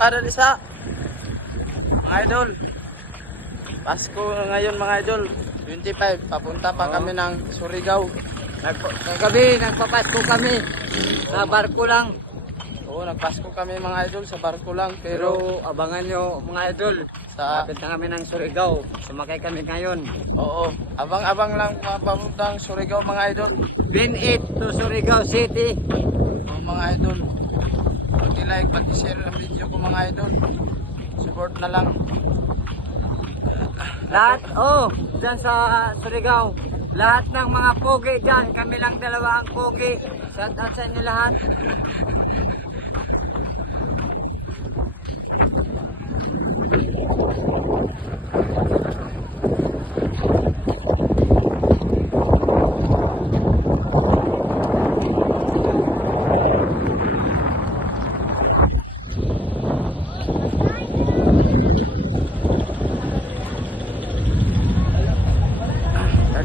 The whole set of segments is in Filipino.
Para sa mga idol, Pasko ngayon mga idol, 25, papunta pa kami ng Surigao. Kagabi, nagpapasko kami. Na barko lang. Oo, nagpasko kami mga idol sa barko lang, pero Pero abangan nyo mga idol. sa Lapit na kami ng Surigao. Sumakay kami ngayon. oo, abang-abang lang papuntang Surigao mga idol. Green 8 to Surigao City. Oo, mga idol, pag-like, pag-share ang video ko mga idol. Support na lang. Lahat, dyan sa Surigao. Lahat ng mga pogi dyan. Kami lang dalawa ang pogi. Shout out sa inyo lahat.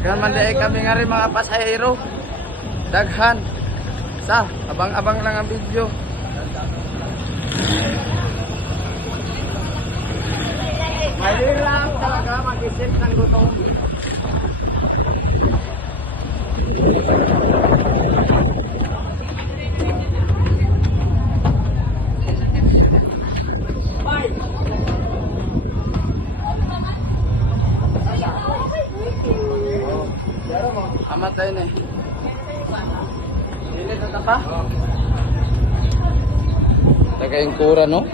Daghan man dahil kami nga rin mga pasahero. Daghan. Sa, abang-abang lang ang video. Mahirap talaga mag-isip ng gutom. Amatay na eh. Dili na pa? Tagay kura no?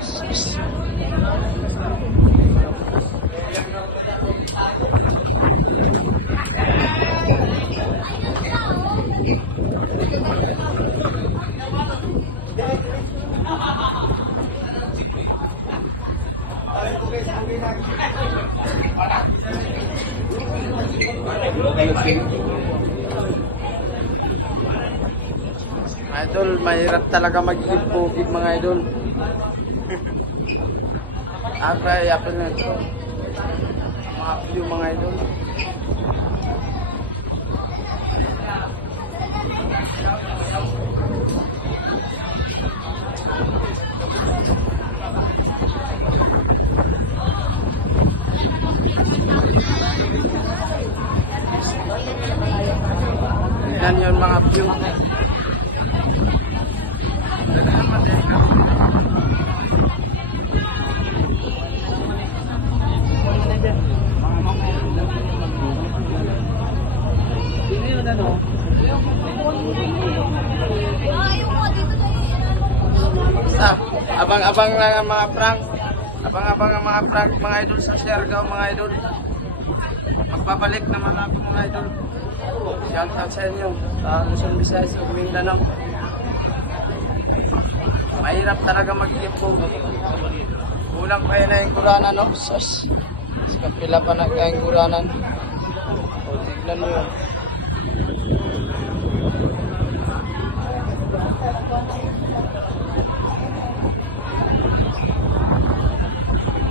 Idol, mahirap talaga mag-ibugig mga idol. Agay, apel na ito. Mga view mga idol. Yan yun mga view. Sa, abang-abang lang ang mga prank. Abang-abang ang mga prank mga idol sa Siargao mga idol. Magpapalik naman ako mga idol. Shout out sa inyo sa Luzon, Visayas, ug Mindanao. Mahirap talaga mag-impog. Kulang pa yun na yung guranan, no? Sus. Kapila pa na kayong guranan. O, tignan mo yun.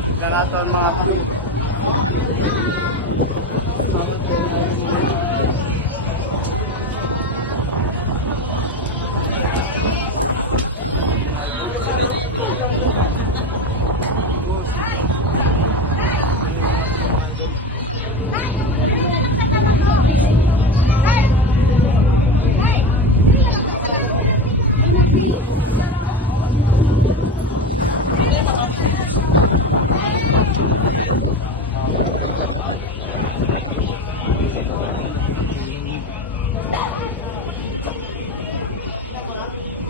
Tignan natin mga kapit.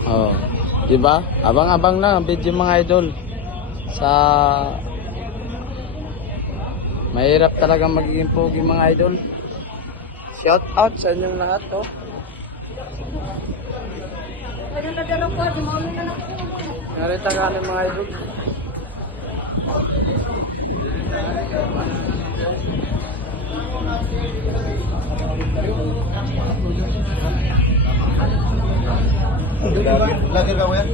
Oh, di ba? Abang-abang lang ang video mga idol. Sa mahirap talaga magiging pogi mga idol. Shout out sa inyong lahat, oh. Narita ka mga idol. Lagi ka mo yan?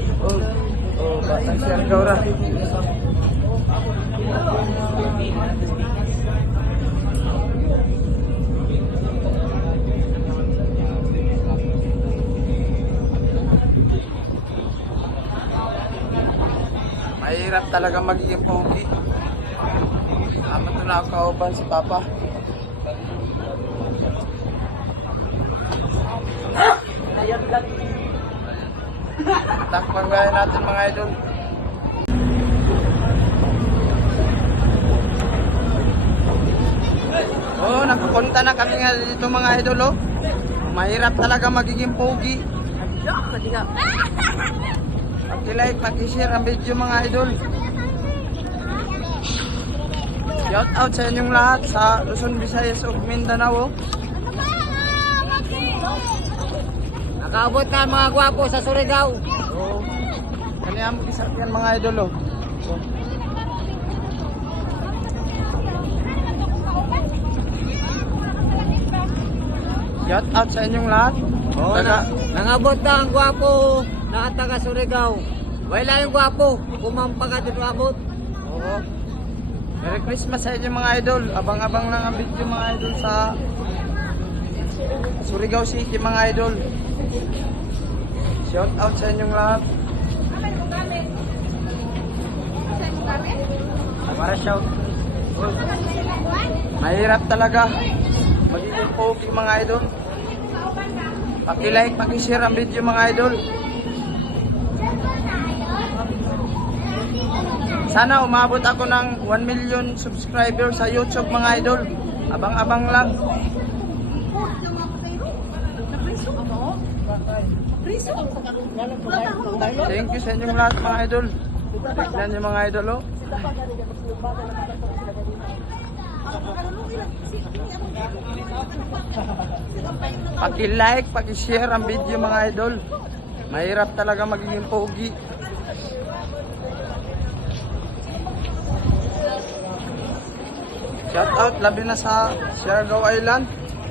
Oh, batang Siargao ra. Mahirap talaga magiging pogi. Amat na ako kauban si Papa. Takpan gaya natin mga idol. Oh, nagpupunta na kami nga dito mga idol oh. Mahirap talaga magiging pogi. Pag-like, pag-share ang video mga idol. Shout out sa inyong lahat sa Luzon, Visayas ug Mindanao. Nakaabot na mga gwapo sa Surigao. Oh. Kaniya mo kisakyan mga idol oh. Oh. Shout out sa inyong lahat. Oh, nangabot na ang gwapo na taga Surigao. Wala yung gwapo, kumampaga dito abot. Oo. Merry Christmas sa inyo mga idol. Abang-abang lang ang video mga idol sa Surigao City mga idol. Shout out sa inyong lahat. Para shout. Mahirap talaga magiging pogi mga idol. Paki-like, paki-share ang video mga idol. Sana umabot ako ng 1 million subscribers sa YouTube mga idol. Abang-abang lang. Thank you sa inyong lahat mga idol. Tignan niyo mga idol oh. Paki-like, paki-share ang video mga idol. Mahirap talaga magiging pogi. Shout out labi na sa Siargao Island,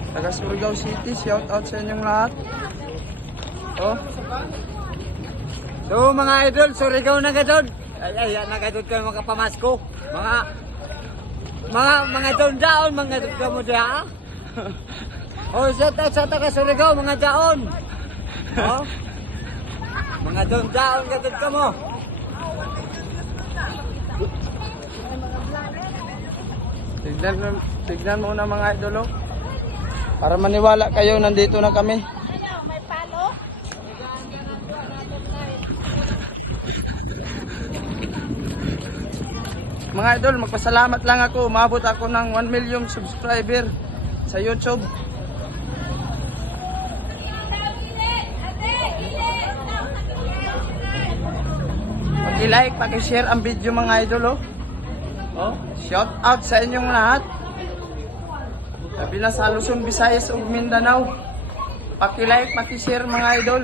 taga Surigao City. Shout out sa inyong lahat. Oh. So mga idol, Surigao na gadod. Ay, nagadod ka mga pamasko. Mga daon, mga ka mo diha. Oh, shout out sa taga Surigao, mga daon. Oh. Mga daon gadod ka mo. Tignan muna mga idol oh. Para maniwala kayo, nandito na kami. Mga idol, magpasalamat lang ako. Umabot ako ng 1 million subscriber sa YouTube. Paki-like, paki-share ang video mga idol oh. Oh, shout out sa inyong lahat. Sabi na sa Luzon, Visayas ug Mindanao. Paki-like, paki-share mga idol.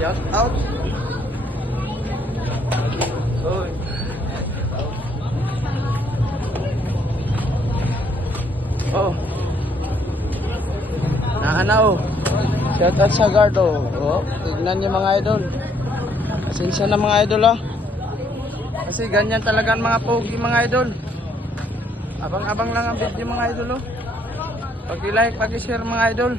Shout out. Oy. Oh. Naana oh. Shout out sa guard oh. Oh, tignan niyo mga idol. Pasensya na mga idol ah. Kasi ganyan talaga ang mga pogi mga idol. Abang-abang lang ang video mga idol oh. Paki-like, paki-share mga idol.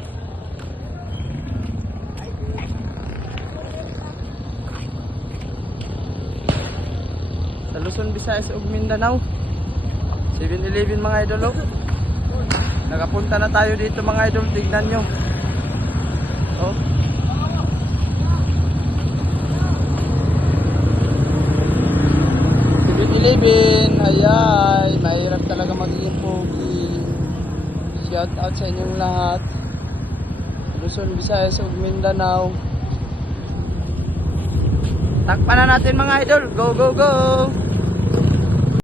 Sa Luzon, Visayas ug Mindanao. 7-Eleven mga idol oh. Nakapunta na tayo dito mga idol, tignan nyo. Oh. Pilipin, ayay, mahirap talaga magiging pogi. Shout out sa inyong lahat. Luzon, Visayas ug Mindanao. Takpan na natin mga idol. Go, go, go!